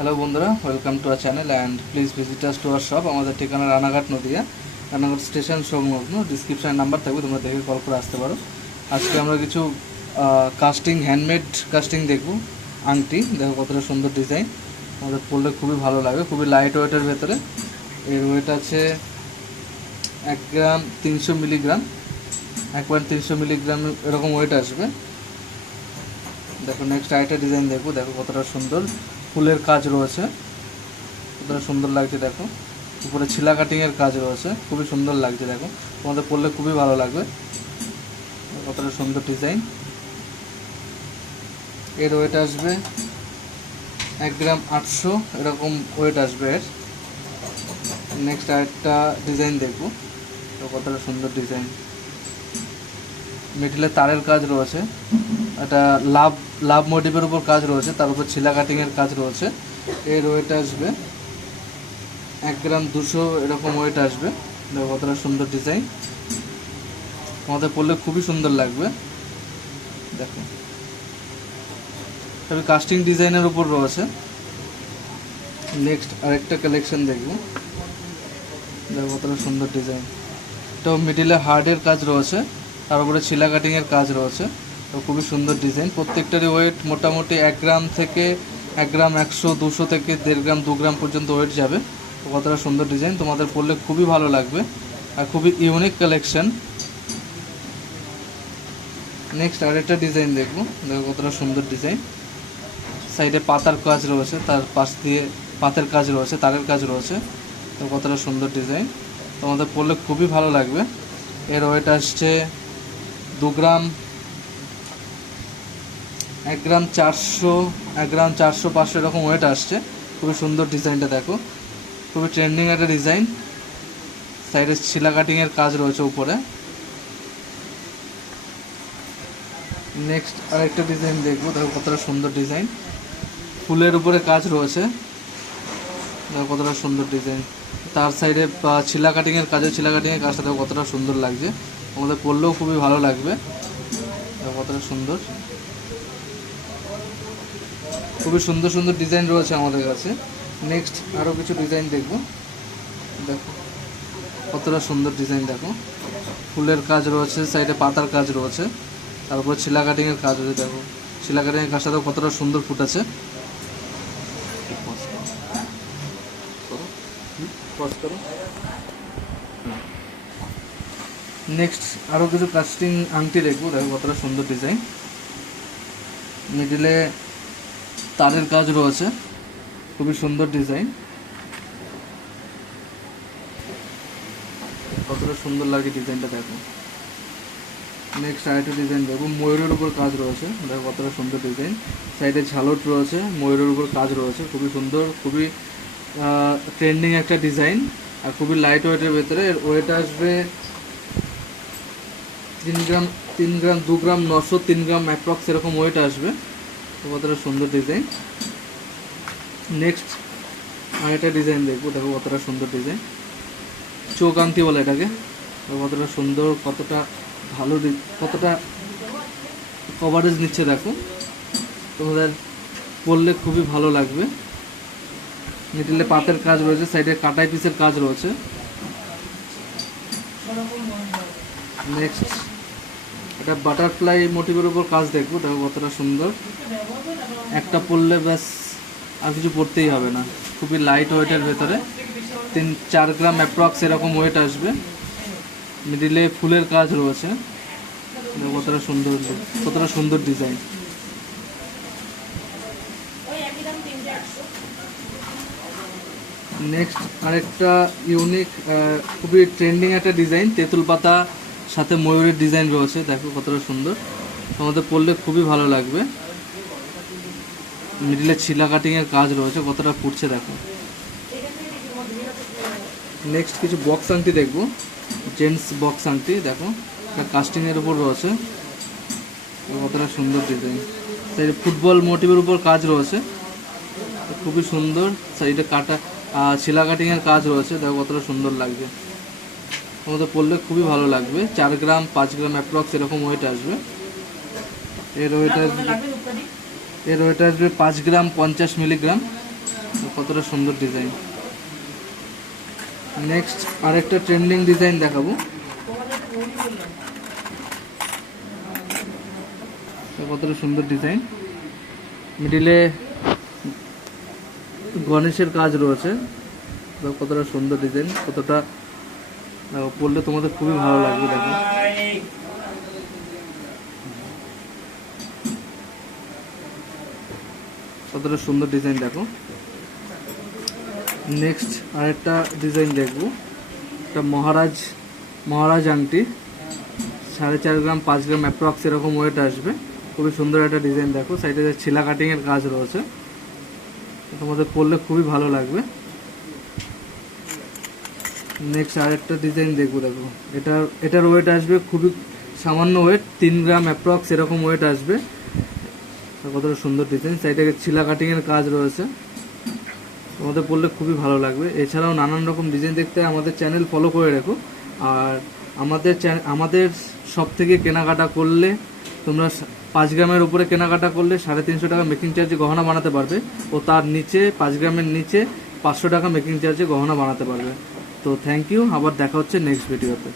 Hello বন্ধুরা, welcome to our channel and please visit us to our shop. আমাদের ঠিকানা Ranaghat Nadia, Ranaghat station সংলগ্ন। ডিসক্রিপশানে নাম্বার থাকবে, তোমরা দেখে কল করে আসতে পারো। আজকে আমরা কিছু কাস্টিং, হ্যান্ডমেড কাস্টিং দেখব। আংটি দেখো কতটা সুন্দর ডিজাইন, আমাদের পরলে খুবই ভালো লাগবে, খুবই লাইট ওয়েটের ভেতরে। এর ওয়েট আছে 1 গ্রাম 300 মিলিগ্রাম, 1.300 মিলিগ্রাম এরকম ওয়েট আসবে। দেখো নেক্সট আরেকটা ডিজাইন দেখো, দেখো কতটা সুন্দর ফুলের কাজ রয়েছে, কতটা সুন্দর লাগছে। দেখো উপরে ছিলা কাটিংয়ের কাজ রয়েছে, খুবই সুন্দর লাগছে। দেখো তোমাদের পরলে খুবই ভালো লাগবে, কতটা সুন্দর ডিজাইন। এর ওয়েট আসবে 1 গ্রাম 800 এরকম ওয়েট আসবে এর। নেক্সট আরেকটা ডিজাইন দেখবো, তো কতটা সুন্দর ডিজাইন। মিডিলে তারের কাজ রয়েছে, একটা লাভ লাভ মোটিভের উপর কাজ রয়েছে, তার উপর ছিলা কাটিংয়ের কাজ রয়েছে। এর ওয়েট আসবে 1 গ্রাম 200 এরকম ওয়েট আসবে। দেখো কতটা সুন্দর ডিজাইন, আমাদের পরলে খুবই সুন্দর লাগবে। দেখো তবে কাস্টিং ডিজাইনের উপর রয়েছে। নেক্সট আরেকটা কালেকশন দেখব, দেখো কতটা সুন্দর ডিজাইন। এটাও মিডিলে হার্ডের কাজ রয়েছে, তার উপরে ছিলা কাটিংয়ের কাজ রয়েছে। তো খুবই সুন্দর ডিজাইন। প্রত্যেকটারই ওয়েট মোটামুটি 1 গ্রাম থেকে 1 গ্রাম 100, 200 থেকে 1.5 গ্রাম 2 গ্রাম পর্যন্ত ওয়েট যাবে। তো কতটা সুন্দর ডিজাইন, তোমাদের পরলে খুবই ভালো লাগবে আর খুবই ইউনিক কালেকশন। নেক্সট আরেকটা ডিজাইন দেখবো, দেখো কতটা সুন্দর ডিজাইন। সাইডে পাতার কাজ রয়েছে, তার পাশ দিয়ে পাতের কাজ রয়েছে, তারের কাজ রয়েছে। তো কতটা সুন্দর ডিজাইন, তোমাদের পরলে খুবই ভালো লাগবে। এর ওয়েট আসছে 2 গ্রাম 1 গ্রাম 400, 1 গ্রাম 400 500 এরকম ওয়েট আসছে। খুবই সুন্দর ডিজাইনটা দেখো, খুবই ট্রেন্ডিং একটা ডিজাইন। সাইডে ছিলা কাটিংয়ের কাজ রয়েছে উপরে। নেক্সট আরেকটা ডিজাইন দেখবো, দেখো কতটা সুন্দর ডিজাইন, ফুলের উপরে কাজ রয়েছে। দেখো কতটা সুন্দর ডিজাইন, তার সাইডে ছিলা কাটিংয়ের কাজে ছিলা কাটিংয়ের কাজটা দেখো কতটা সুন্দর লাগছে, আমাদের পরলেও খুবই ভালো লাগবে। দেখো কতটা সুন্দর, খুবই সুন্দর সুন্দর ডিজাইন রয়েছে আমাদের কাছে। নেক্সট আরও কিছু ডিজাইন দেখব, দেখো কতটা সুন্দর ডিজাইন। দেখো ফুলের কাজ রয়েছে, সাইডে পাতার কাজ রয়েছে, তারপর ছিলা কাটিংয়ের কাজ রয়েছে। দেখো ছিলা কাটিংয়ের কাজটা দেখো কতটা সুন্দর ফুটেছে। নেক্সট আরও কিছু কাস্টিং আংটি দেখবো, দেখো কতটা সুন্দর ডিজাইন। মিডিলে তারের কাজ রয়েছে, খুবই সুন্দর ডিজাইন, কতটা সুন্দর লাগে ডিজাইনটা দেখো। নেক্সট আরেকটা ডিজাইন দেখবো, ময়ূরের উপর কাজ রয়েছে, দেখো কতটা সুন্দর ডিজাইন। সাইডে ঝালট রয়েছে, ময়ূরের উপর কাজ রয়েছে, খুবই সুন্দর, খুবই ট্রেন্ডিং একটা ডিজাইন আর খুবই লাইট ওয়েটের ভেতরে। এর ওয়েট আসবে 3 গ্রাম 3 গ্রাম 2 গ্রাম 900, 3 গ্রাম অ্যাপ্রক্স এরকম ওয়েট আসবে। তো কতটা সুন্দর ডিজাইন। নেক্সট আরেকটা ডিজাইন দেখবো, দেখো কতটা সুন্দর ডিজাইন, চোখ আংটি বলে এটাকে। কতটা সুন্দর, কতটা ভালো, কতটা কভারেজ নিচ্ছে দেখো, তোমাদের পরলে খুবই ভালো লাগবে। মিডিলে পাতের কাজ রয়েছে, সাইডে কাটাই পিসের কাজ রয়েছে। নেক্সট এটা বাটারফ্লাই মোটিভের উপর কাজ দেখবো, দেখো কতটা সুন্দর। একটা পরলে ব্যাস আর কিছু পরতেই হবে না, খুবই লাইট ওয়েটের ভেতরে। 3-4 গ্রাম অ্যাপ্রক্স এরকম ওয়েট আসবে। মিডিলে ফুলের কাজ রয়েছে, কতটা সুন্দর, কতটা সুন্দর ডিজাইন। নেক্সট আরেকটা ইউনিক, খুবই ট্রেন্ডিং একটা ডিজাইন, তেঁতুল পাতা সাথে ময়ূরের ডিজাইন রয়েছে, দেখো কতটা সুন্দর, তোমাদের পরলে খুবই ভালো লাগবে। মিডিলে ছিলা কাটিংয়ের কাজ রয়েছে, কতটা ফুটছে দেখো। নেক্সট কিছু বক্স আংটি দেখবো, জেন্টস বক্স আংটি, দেখো কাস্টিংয়ের উপর রয়েছে, কতটা সুন্দর ডিজাইন। সাইডে ফুটবল মোটিভের উপর কাজ রয়েছে, খুবই সুন্দর। সাইডে কাটা ছিলা কাটিংয়ের কাজ রয়েছে, দেখো কতটা সুন্দর লাগবে, তোমাদের পরলে খুবই ভালো লাগবে। 4 গ্রাম 5 গ্রাম অ্যাপ্রক্স এরকম ওয়েট আসবে। এর ওয়েট আসবে 5 গ্রাম 50 মিলিগ্রাম। কতটা সুন্দর ডিজাইন। নেক্সট আরেকটা ট্রেন্ডিং ডিজাইন দেখাবো। কতটা সুন্দর ডিজাইন, মিডিলে গণেশের কাজ রয়েছে। কতটা সুন্দর ডিজাইন, কতটা পরলে তোমাদের খুবই ভালো লাগবে। দেখো কতটা সুন্দর ডিজাইন। দেখো নেক্সট আরেকটা ডিজাইন দেখবো। একটা মহারাজ আংটি, 4.5 গ্রাম 5 গ্রাম অ্যাপ্রক্স এরকম ওয়েট আসবে। খুবই সুন্দর একটা ডিজাইন। দেখো সাইডে ছিলা কাটিংয়ের কাজ রয়েছে, তোমাদের পরলে খুবই ভালো লাগবে। নেক্সট আরেকটা ডিজাইন দেখবো। দেখো এটার ওয়েট আসবে খুবই সামান্য ওয়েট, 3 গ্রাম অ্যাপ্রক্স এরকম ওয়েট আসবে। কতটা সুন্দর ডিজাইন, সাইডে ছিলা কাটিংয়ের কাজ রয়েছে, তোমাদের পরলে খুবই ভালো লাগবে। এছাড়াও নানান রকম ডিজাইন দেখতে আমাদের চ্যানেল ফলো করে রাখো। আর আমাদের শপ থেকে কেনাকাটা করলে তোমরা 5 গ্রামের উপরে কেনাকাটা করলে 350 টাকা মেকিং চার্জে গহনা বানাতে পারবে, ও তার নিচে 5 গ্রামের নিচে 500 টাকা মেকিং চার্জে গহনা বানাতে পারবে। তো থ্যাংক ইউ, আবার দেখা হচ্ছে নেক্সট ভিডিওতে।